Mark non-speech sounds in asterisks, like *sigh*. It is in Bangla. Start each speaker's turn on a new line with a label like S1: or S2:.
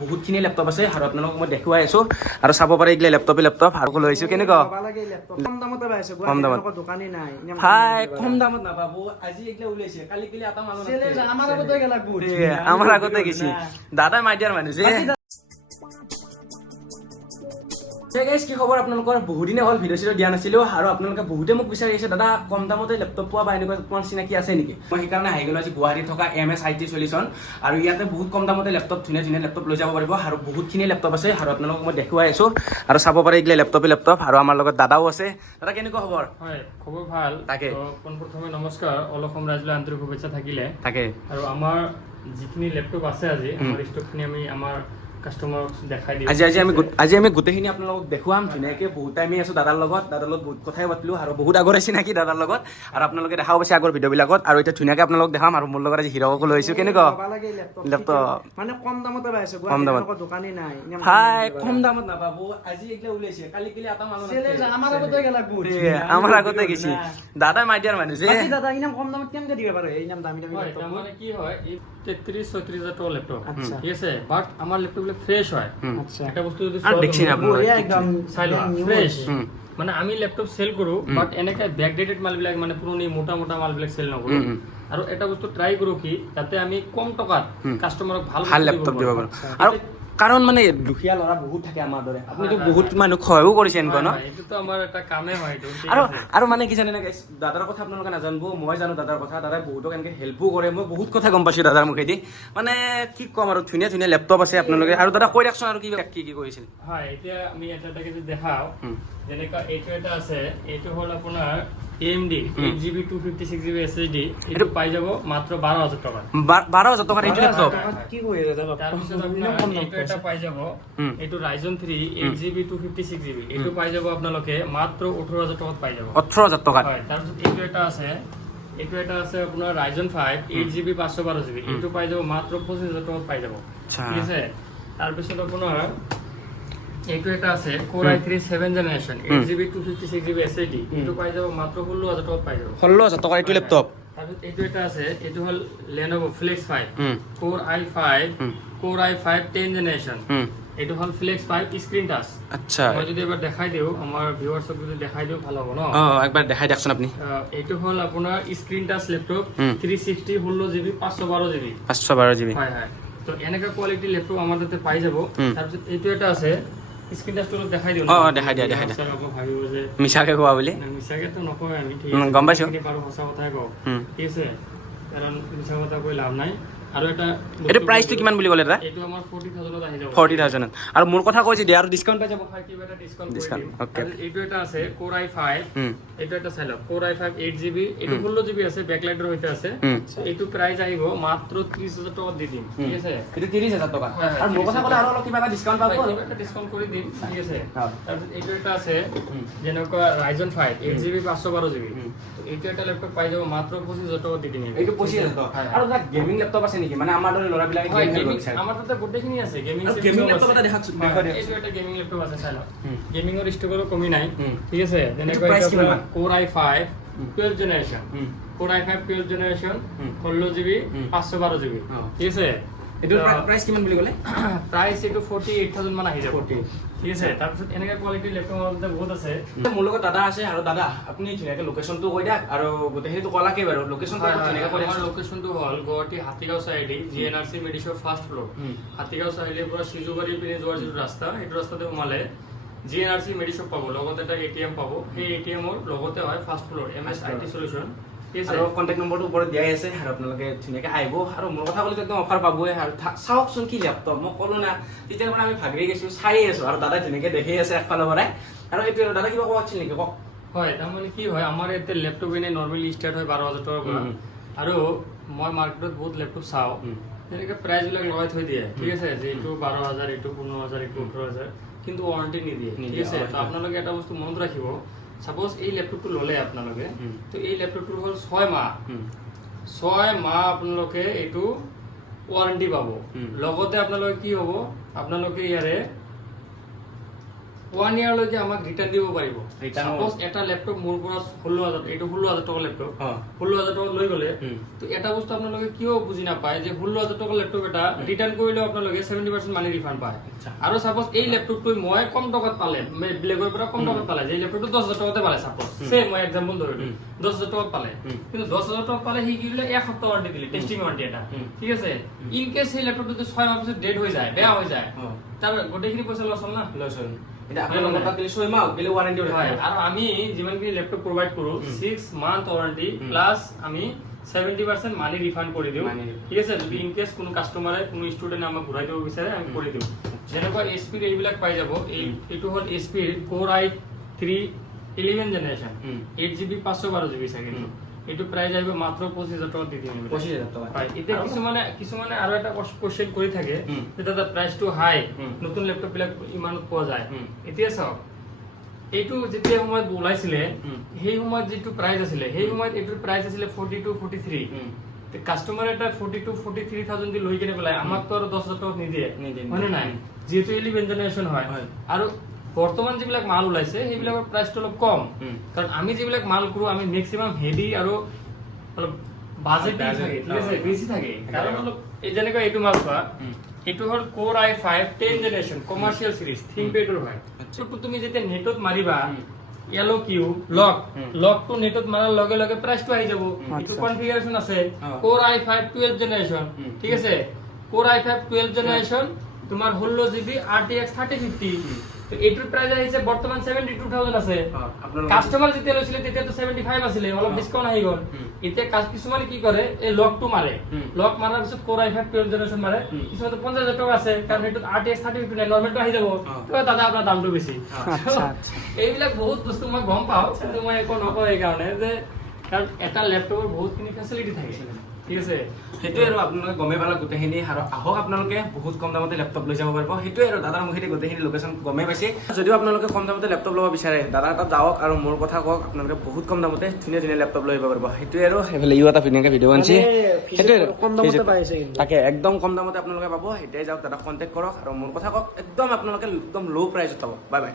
S1: বহুতখিনি লেপটপ আছে আৰু আপোনালোকক মই দেখুৱাই আছো। আৰু চাব পাৰে এইগিলা লেপটপে লেপটপ আৰু লৈ আহিছো কেনেকুৱা? কম দামতে কম দামত। দোকানী নাই ভাই কম দামত নাপাব। আজি এইগিলা ওলাইছে কালি গেলা আমাৰ আগতে গেছি। দাদাই মাইডিয়াৰ মানুহ যে Hey কি খবৰ আপোনালোকৰ? বহুদিনে হ'ল ভিডিঅ' চিডিঅ' দিয়া নাছিলোঁ আৰু আপোনালোকে বহুতে মোক বিচাৰি আছে দাদা কম দামতে লেপটপ পোৱা বা এনেকুৱা তোমাৰ চিনাকি আছে নেকি? মই সেইকাৰণে আহি গ'লো আজি গুৱাহাটীত থকা M S I T solution আৰু ইয়াতে বহুত কম দামতে লেপটপ ধুনীয়া ধুনীয়া লেপটপ লৈ যাব পাৰিব আৰু বহুতখিনি লেপটপ আছে আৰু আপোনালোকক মই দেখুৱাই আছোঁ আৰু চাব পাৰে এইগিলা লেপটপে লেপটপ আৰু আমাৰ লগত দাদাও আছে। দাদা কেনেকুৱা খবৰ?
S2: হয় খবৰ ভালো। তাকে। পোনপ্ৰথমে নমস্কাৰ অল অসম ৰাইজলৈ আন্তৰিক শুভেচ্ছা থাকিলে। তাকে। আৰু আমাৰ যিখিনি লেপটপ আছে আজি আমাৰ ষ্টকখিনি আমি আমাৰ কাষ্টমাৰক দেখাই
S1: আজি আজি আমি আজি আমি গোটেইখিনি আপোনালোকক দেখুৱাম। ধুনীয়াকৈ বহুত টাইমে আছোঁ দাদাৰ লগত। দাদাৰ লগত বহুত কথাই পাতিলোঁ আৰু বহুত আগৰে চিনাকি দাদাৰ লগত। আৰু আপোনালোকে দেখাব পাইছে আগৰ ভিডিঅ'বিলাকত। আৰু এতিয়া ধুনীয়াকৈ আপোনালোকক দেখাম আৰু মোৰ লগত আজি কেনেকুৱা? Laptop laptop.
S2: মানে কম দামতে পাইছে কম দামত। দোকানী নাই।
S1: ভাই কম দামত নাপাব। আজি এইগিলা ওলাইছে। কালি কালি এটা মানুহ
S2: আমাৰ আগতে গেলা আমাৰ আগতে গেছি। মাইডিয়াৰ মানুহ যে। দাদা ইনাম কম দামত কেনেকে দিব পাৰে? ইনাম দামী দামী হয় লেপটপ তাৰমানে কি হয় তেত্ৰিছ ছয়ত্ৰিছ হাজাৰ টকা লেপটপ। ঠিক আছে? বাট আমাৰ লেপটপবিলাক ফ্রেশ হয়।
S1: একটা এটা বস্তু যদি দেখছি না একদম
S2: ফ্ৰেছ মানে আমি লেপটপ চেল কৰো বাট এনেকে বেকডেটেড মালবিলাক মানে পুৰণি মোটা মোটা মালবিলাক চেল নকৰো উম, উম। আৰু এটা বস্তু ট্ৰাই কৰো কি যাতে আমি কম টকাত কাষ্টমাৰক ভালো
S1: ভালো ল্যাপটপ লেপটপ দিব পাৰো। পাৰোঁ। আৰু কাৰণ মানে দুখীয়া ল'ৰা বহুত থাকে আমাৰ দৰে। আপুনিতো বহুত মানুহ সহায়ো কৰিছে এনেকুৱা ন? এটা আৰু আৰু মানে কি জানে দাদাৰ কথা আপোনালোকে নাজানিব মই জানো দাদাৰ কথা দাদাই বহুতক এনেকৈ হেল্পো কৰে মই বহুত কথা গম পাইছোঁ দাদাৰ মুখেদি। মানে কি ক'ম আৰু ধুনীয়া ধুনীয়া লেপটপ আছে আপোনালোকে। আৰু দাদা কৈ দিয়কচোন আৰু কি কি কি কৰিছিল।
S2: হয় এতিয়া আমি এটা যদি দেখাও উম। এইটো এটা আছে এইটো হ'ল আপোনাৰ AMD 8GB 256GB SSD এইটো পাই যাব মাত্ৰ 12000 টকাত
S1: বা- বাৰ হাজাৰ টকাৰ এইটো লেপটপ
S2: কি দামত এইটো এটা পাই যাব। এইটো Ryzen 3 8GB 256GB এইটো পাই যাব আপোনালোকে মাত্ৰ 18000 টকাত পাই যাব।
S1: ওঠৰ হাজাৰ টকাত?
S2: হয় তাৰপিছত এইটো এটা আছে এইটো এটা আছে আপোনাৰ Ryzen 5 8GB 512GB এইটো পাই যাব মাত্ৰ 25000 টকাত পাই যাব। আচ্ছা। ঠিক আছে? তাৰপিছত আপোনাৰ এইটো এটা আছে Core i3 7 generation 8GB 256GB SSD এইটো পাই যাব মাত্ৰ 16000 টকাত পাই যাব।
S1: ষোল্ল হাজাৰ টকাৰ এইটো লেপটপ
S2: তাৰপিছত এইটো এটা আছে এইটো হ'ল Lenovo Flex 5 um, Core i5 um. Core i5 10 generation এইটো হ'ল Flex 5 স্ক্ৰীন টাচ আচ্ছা। মই যদি এবাৰ দেখাই দিওঁ আমাৰ ভিউৱাৰ্ছক যদি দেখাই দিওঁ ভালো হ'ব ন?
S1: একবাৰ দেখাই দিয়কচোন আপুনি।
S2: এইটো হ'ল আপোনাৰ screen touch laptop. Three sixty ষোল্ল জিবি পাঁচশো বাৰ জিবি
S1: পাঁচশো বাৰ জিবি
S2: হয় হয়। তো এনেকা কোৱালিটি লেপটপ আমাৰ তাতে পাই যাব। তাৰপিছত এইটো এটা আছে অ,
S1: অ, দেখাই দিয়া, দেখাই দিয়া। যে মিছাকে কোৱা বুলি? গম পাইছো। যিখিনি
S2: পাৰোঁ সঁচা কথাই কওঁ। ঠিক আছে? কাৰণ মিছা কথা কৈ লাভ নাই। আৰু এটা
S1: এইটো প্ৰাইচটো কিমান বুলি ক'লে দাদা
S2: এইটো আমাৰ আহি যাব।
S1: আৰু মোৰ কথা কৈছে দিয়া আৰু ডিছকাউণ্ট পাই যাব। হয়, কিবা এটা. আৰু
S2: এইটো এটা আছে কোৰ এইটো এটা চাই লওক কোৰ এইট জিবি এইটো ষোল্ল জিবি আছে বেকলাইটৰ সৈতে আছে। এইটো প্ৰাইচ আহিব মাত্ৰ টকাত দি দিম ঠিক আছে?
S1: এইটো ত্ৰিছ হাজাৰ টকা। আৰু মোৰ কথা ক'লে আৰু অলপ কিবা এটা পাব
S2: কিবা এটা ডিছকাউণ্ট কৰি দিম ঠিক আছে। তাৰপিছত এইটো এটা আছে। যেনেকুৱা জিবি পাঁচশো বাৰ জিবি এইটো এটা লেপটপ পাই যাব মাত্ৰ পঁচিছ হাজাৰ টকাত দি দিম
S1: এইটো। পঁচিছ হাজাৰ টকা। আৰু তাত গেমিং লেপটপ আছে নেকি মানে আমাৰ দৰে ল'ৰাবিলাকে গেম খেলিব
S2: বিচাৰে আমাৰ তাতে গোটেইখিনি আছে গেমিং
S1: গেমিং লেপটপ এটা দেখাছো
S2: এইটো এটা গেমিং লেপটপ আছে চাই লওক। গেমিঙৰ ষ্টকৰো কমি নাই। ঠিক আছে যেনে কিমান core i five twelve generation. Core i five twelve generation. ষোল্ল জিবি। পাঁচশো বাৰ জিবি। ঠিক আছে
S1: এইটোৰ প্ৰাইচ কিমান বুলি ক'লে?
S2: *coughs* প্ৰাইচ এইটো ফৰ্টি এইট থাউজেণ্ড মান আহি যাব। 48 ঠিক আছে তাৰপিছত এনেকুৱা কোৱালিটিৰ লেপটপ বহুত আছে।
S1: মোৰ লগত দাদা আছে আৰু দাদা আপুনি ধুনীয়াকৈ লোকেশ্যনটো কৈ দিয়ক আৰু গোটেইখিনিতো ক'লাকে বাৰু। লোকেশ্যনটো
S2: ধুনীয়াকৈ কৈ দিয়কচোন। লোকেশ্যনটো হ'ল Guwahati Hatigaon Chariali G N R C মেডিচৰ first floor. Hatigaon চাৰিআলিৰ পৰা সিজুবাৰী পিনে যোৱাৰ যিটো ৰাস্তা সেইটো ৰাস্তাতে সোমালে জি এন আৰ চি মেডিচপ পাব লগতে এটা এ টি এম পাব। সেই এ টি এমৰ লগতে হয় first floor M S I T solution আৰু
S1: কণ্টেক্ট নম্বৰটো ওপৰত দিয়াই আছে আৰু আপোনালোকে ধুনীয়াকৈ আহিব। আৰু মোৰ কথা ক'লেতো একদম অফাৰ পাবই আৰু চাওকচোন কি লেপটপ মই ক'লো না তেতিয়াৰ পৰা আমি ভাগৰি গৈছোঁ চাই আছোঁ আৰু দাদাই ধুনীয়াকৈ দেখি আছে একফালৰ পৰাই। আৰু এইটো দাদা কিবা ক'ব আছিল নেকি? কওক।
S2: হয় তাৰমানে কি হয় আমাৰ ইয়াতে লেপটপ এনেই নৰ্মেলি ষ্টাৰ্ট হয় বাৰ হাজাৰ টকাৰ পৰা। আৰু মই মাৰ্কেটত বহুত লেপটপ চাওঁ। তেনেকৈ প্ৰাইচবিলাক লগাই থৈ দিয়ে। ঠিক আছে যে এইটো বাৰ হাজাৰ এইটো পোন্ধৰ হাজাৰ এইটো ওঠৰ হাজাৰ কিন্তু ৱাৰেণ্টি নিদিয়ে। ঠিক আছে। আপোনালোকে এটা বস্তু মনত ৰাখিব চাপ'জ এই লেপটপটো ল'লে আপোনালোকে তো এই লেপটপটো হ'ল ছয় মাহ। ছয় মাহ আপোনালোকে এইটো ৱাৰেণ্টি পাব। লগতে আপোনালোকে কি হ'ব? আপোনালোকে ইয়াৰে ওৱান ইয়াৰলৈকে আমাক ৰিটাৰ্ণ দিব পাৰিব। চাপ'জ এটা লেপটপ মোৰ পৰা ষোল্ল হাজাৰ এইটো ষোল্ল হাজাৰ টকা লেপটপ ষোল্ল হাজাৰ টকা লৈ গ'লে তো এটা বস্তু আপোনালোকে কিয় বুজি নাপায় যে ষোল্ল হাজাৰ টকা লেপটপ এটা ৰিটাৰ্ণ কৰিলেও আপোনালোকে ছেভেণ্টি পাৰ্চেণ্ট মানি ৰিফাণ্ড পায়।
S1: আচ্ছা। আৰু চাপ'জ এই লেপটপটো মই কম টকাত পালে বেলেগৰ পৰা কম টকাত পালে যে লেপটপটো দহ হাজাৰ টকাতে পালে চাপ'জ ছেম মই এক্সাম্পল ধৰিলো। দহ হাজাৰ টকাত পালে। কিন্তু দহ হাজাৰ টকাত পালে সি কি দিলে এক সপ্তাহ ৱাৰেণ্টি দিলে টেষ্টিং ৱাৰেণ্টি এটা। ঠিক আছে? ইন কেছ সেই লেপটপটো ছয় মাহ পিছত ডেড হৈ যায় বেয়া হৈ যায় তাৰ গোটেইখিনি পইচা লছ হ'ল না? লৈছোঁ এতিয়া আপোনালোকৰ তাত দিলে ছয় মাহ বেলেগ ৱাৰেণ্টি হয়
S2: আৰু আমি যিমানখিনি লেপটপ প্ৰভাইড কৰো ছিক্স মান্থ ৱাৰেণ্টি প্লাছ আমি ছেভেণ্টি পাৰ্চেণ্ট মানি ৰিফাণ্ড কৰি দিওঁ. ঠিক আছে যদি ইন কেছ কোনো কাষ্টমাৰে কোনো ষ্টুডেণ্টে আমাক ঘূৰাই দিব বিচাৰে আমি কৰি দিওঁ যেনেকুৱা এইচ পিৰ এইবিলাক পাই যাব এই এইটো হ'ল এইচ পিৰ core i three eleven generation eight G B পাঁচশো বাৰ জি বি চাগে এইটো প্ৰাইচ আহিব মাত্ৰ পঁচিছ হাজাৰ টকা দি দিম আমি। পঁচিছ হাজাৰ টকা। হয় এতিয়া কিছুমানে কিছুমানে আৰু এটা কোৱেশ্চন থাকে যে দাদা প্ৰাইচটো হাই নতুন লেপটপ বিলাক ইমানত পোৱা যায়। এতিয়া চাওক এইটো যেতিয়া সময়ত ওলাইছিলে। সেই সময়ত যিটো প্ৰাইচ আছিলে সেই সময়ত এইটোৰ প্ৰাইচ আছিলে forty two forty three customer এটা forty two forty three thousand লৈ কিনে পেলাই আমাকতো আৰু দহ হাজাৰ টকা নিদিয়ে। হয়নে নাই। যিহেতু ইলেভেন জেনেৰেশ্যন হয়। হয়। আৰু বৰ্তমান যিবিলাক মাল ওলাইছে সেইবিলাকৰ প্ৰাইচটো অলপ কম। কাৰণ আমি যিবিলাক মাল কৰো আমি মেক্সিমাম হেভি আৰু অলপ বাজেট থাকে ঠিক আছে? বেছি থাকে। থাকে। কাৰণ অলপ যেনেকৈ এইটো মাল চোৱা এইটো হ'ল core i five ten generation commercial series থিংপেডৰ হয়। আচ্ছা। তুমি যেতিয়া নেটত মাৰিবা উম। কিউ লক লকটো নেটত মাৰাৰ লগে লগে প্ৰাইচটো আহি যাব। এইটো আচ্ছা। কনফিগাৰেশ্যন আছে অ। কোৰ আই ফাইভ টুৱেলভ জেনেৰেশ্যন ঠিক আছে? কোৰ আই ফাইভ টুৱেলভ জেনেৰেশ্যন তোমাৰ ষোল্ল GB R T X thirty fifty price আহিছে বৰ্তমান ছেভেণ্টি টু থাউজেণ্ড আছে। অ, আপোনালোকে- কাষ্টমাৰ যেতিয়া লৈছিলে তেতিয়াতো ছেভেণ্টি ফাইভ আছিলে অলপ অ। আহি গ'ল। এতিয়া কাচ- কিছুমানে কি কৰে এই লকটো মাৰে। উম। লক মাৰাৰ পিছত কোৰ আই ফাইভ টুৱেলভ জেনেৰেশ্যন মাৰে। উম। কিছুমানে পঞ্চাছ হাজাৰ টকা আছে কাৰণ টি এক্স থাৰ্টি ফিফটি নাই নৰ্মেলটো আহি যাব। তো দাদা আপোনাৰ দামটো বেছি। আচ্ছা, এইবিলাক বহুত বস্তু মই গম পাওঁ কিন্তু মই একো নকওঁ এইকাৰণে যে কাৰণ এটা লেপটপৰ বহুতখিনি ফেচিলিটি থাকে। ঠিক আছে?
S1: সেইটোৱে আৰু আপোনালোকে গমেই পালে গোটেইখিনি আৰু আহক আপোনালোকে বহুত কম দামতে লেপটপ লৈ যাব পাৰিব। সেইটোৱে আৰু দাদাৰ মুখেদি গোটেইখিনি লোকেশ্যন গমেই পাইছে। যদিও আপোনালোকে কম দামতে লেপটপ ল'ব বিচাৰে দাদাৰ তাত যাওক আৰু মোৰ কথা কওক আপোনালোকে বহুত কম দামতে ধুনীয়া ধুনীয়া লেপটপ লৈ আহিব পাৰিব। সেইটোৱে আৰু সেইফালে ইও এটা ধুনীয়াকৈ ভিডিঅ' আনিছে। মানে সেইটোৱে তাকে একদম কম দামতে আপোনালোকে পাব। এতিয়াই যাওক দাদাক কণ্টেক্ট কৰক আৰু মোৰ কথা কওক একদম আপোনালোকে একদম ল' প্ৰাইজত পাব। Bye bye